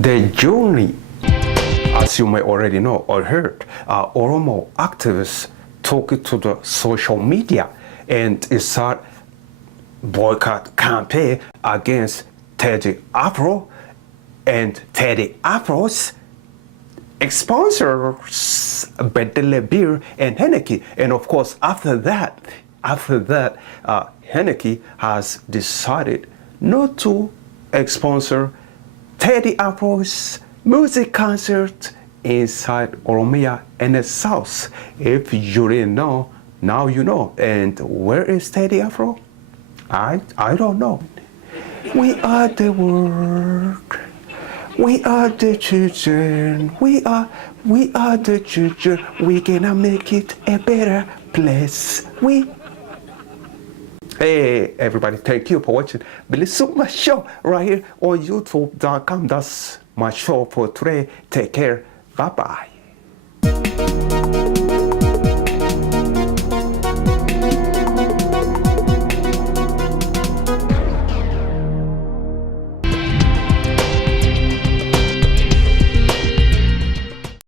The journey, as you may already know or heard, Oromo activists took it to the social media and start boycott campaign against Teddy Afro and Teddy Afro's sponsors, Bedele Brewery and Heineken. And of course, after that, Heineken has decided not to sponsor Teddy Afro's music concert inside Oromia and the South. If you didn't know, now you know. And where is Teddy Afro? I don't know. We are the world. We are the children. We are the children. We gonna make it a better place. Hey everybody, thank you for watching bilisummaashow right here on youtube.com. That's my show for today. Take care. Bye bye.